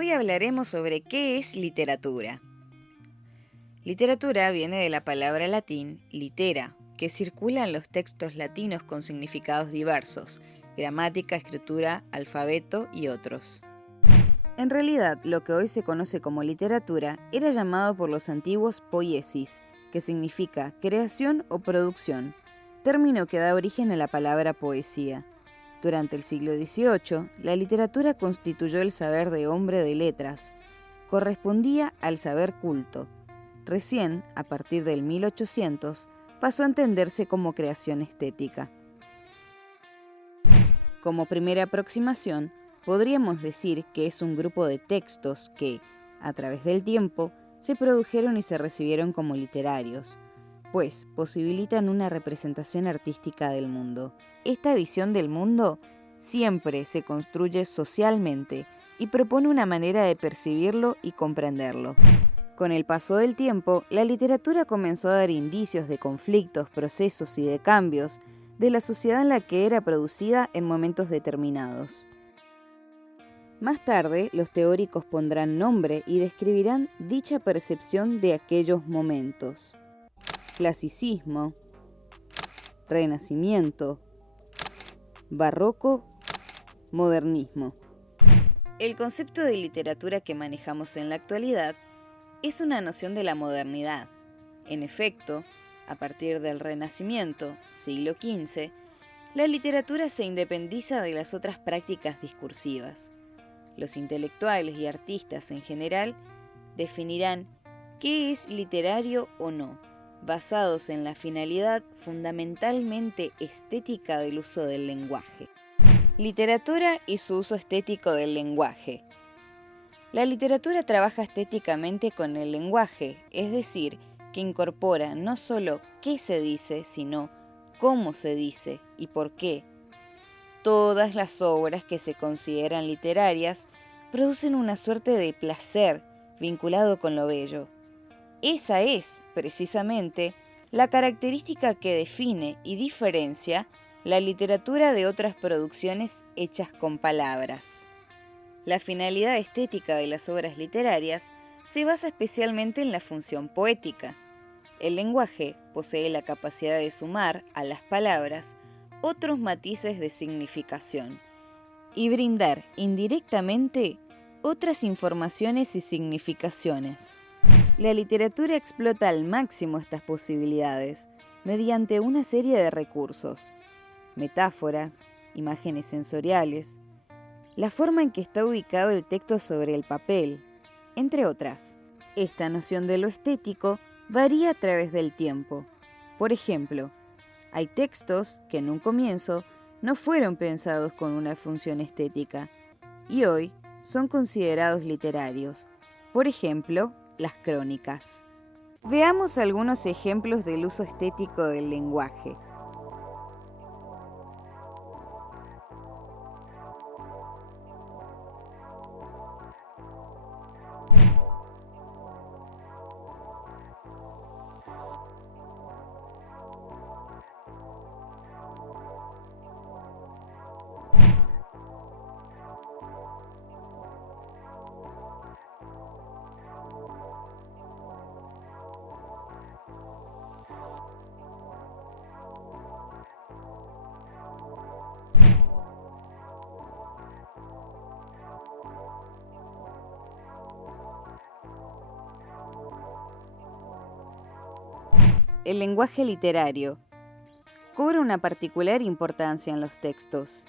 Hoy hablaremos sobre qué es literatura. Literatura viene de la palabra latín litera, que circula en los textos latinos con significados diversos, gramática, escritura, alfabeto y otros. En realidad, lo que hoy se conoce como literatura era llamado por los antiguos poiesis, que significa creación o producción, término que da origen a la palabra poesía. Durante el siglo XVIII, la literatura constituyó el saber de hombre de letras. Correspondía al saber culto. Recién, a partir del 1800, pasó a entenderse como creación estética. Como primera aproximación, podríamos decir que es un grupo de textos que, a través del tiempo, se produjeron y se recibieron como literarios, pues posibilitan una representación artística del mundo. Esta visión del mundo siempre se construye socialmente y propone una manera de percibirlo y comprenderlo. Con el paso del tiempo, la literatura comenzó a dar indicios de conflictos, procesos y de cambios de la sociedad en la que era producida en momentos determinados. Más tarde, los teóricos pondrán nombre y describirán dicha percepción de aquellos momentos. Clasicismo, Renacimiento, Barroco, Modernismo. El concepto de literatura que manejamos en la actualidad es una noción de la modernidad. En efecto, a partir del Renacimiento, siglo XV, la literatura se independiza de las otras prácticas discursivas. Los intelectuales y artistas en general definirán qué es literario o no, basados en la finalidad fundamentalmente estética del uso del lenguaje. Literatura y su uso estético del lenguaje. La literatura trabaja estéticamente con el lenguaje, es decir, que incorpora no solo qué se dice, sino cómo se dice y por qué. Todas las obras que se consideran literarias producen una suerte de placer vinculado con lo bello. Esa es, precisamente, la característica que define y diferencia la literatura de otras producciones hechas con palabras. La finalidad estética de las obras literarias se basa especialmente en la función poética. El lenguaje posee la capacidad de sumar a las palabras otros matices de significación y brindar indirectamente otras informaciones y significaciones. La literatura explota al máximo estas posibilidades mediante una serie de recursos, metáforas, imágenes sensoriales, la forma en que está ubicado el texto sobre el papel, entre otras. Esta noción de lo estético varía a través del tiempo. Por ejemplo, hay textos que en un comienzo no fueron pensados con una función estética y hoy son considerados literarios. Por ejemplo, las crónicas. Veamos algunos ejemplos del uso estético del lenguaje. El lenguaje literario cobra una particular importancia en los textos.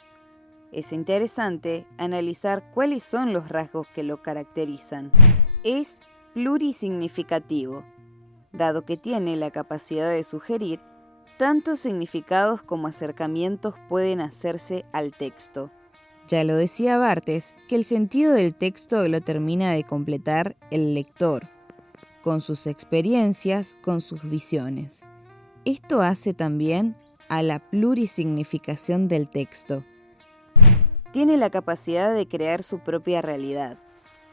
Es interesante analizar cuáles son los rasgos que lo caracterizan. Es plurisignificativo, dado que tiene la capacidad de sugerir tantos significados como acercamientos pueden hacerse al texto. Ya lo decía Barthes, que el sentido del texto lo termina de completar el lector, con sus experiencias, con sus visiones. Esto hace también a la plurisignificación del texto. Tiene la capacidad de crear su propia realidad,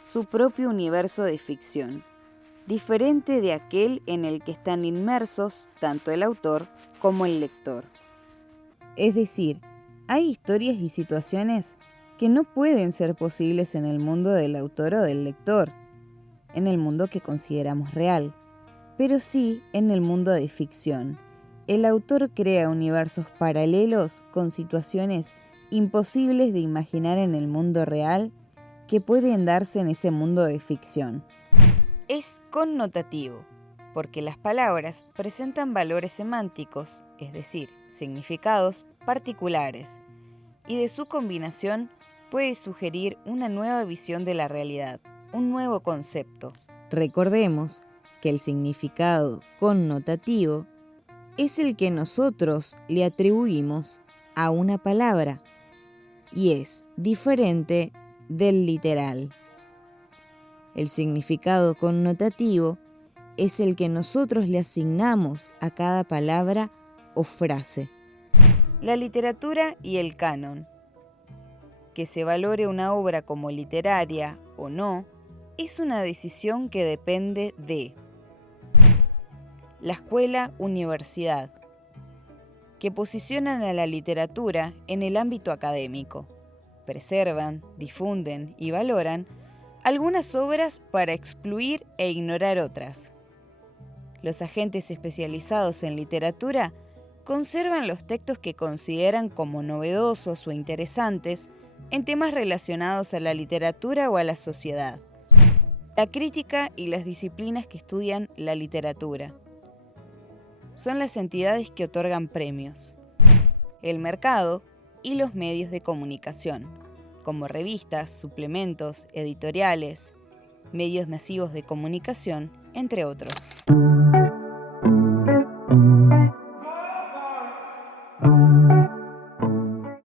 su propio universo de ficción, diferente de aquel en el que están inmersos tanto el autor como el lector. Es decir, hay historias y situaciones que no pueden ser posibles en el mundo del autor o del lector, en el mundo que consideramos real, pero sí en el mundo de ficción. El autor crea universos paralelos con situaciones imposibles de imaginar en el mundo real que pueden darse en ese mundo de ficción. Es connotativo, porque las palabras presentan valores semánticos, es decir, significados particulares, y de su combinación puede sugerir una nueva visión de la realidad, un nuevo concepto. Recordemos que el significado connotativo es el que nosotros le atribuimos a una palabra y es diferente del literal. El significado connotativo es el que nosotros le asignamos a cada palabra o frase. La literatura y el canon. Que se valore una obra como literaria o no es una decisión que depende de la escuela-universidad, que posicionan a la literatura en el ámbito académico, preservan, difunden y valoran algunas obras para excluir e ignorar otras. Los agentes especializados en literatura conservan los textos que consideran como novedosos o interesantes en temas relacionados a la literatura o a la sociedad. La crítica y las disciplinas que estudian la literatura son las entidades que otorgan premios. El mercado y los medios de comunicación, como revistas, suplementos, editoriales, medios masivos de comunicación, entre otros.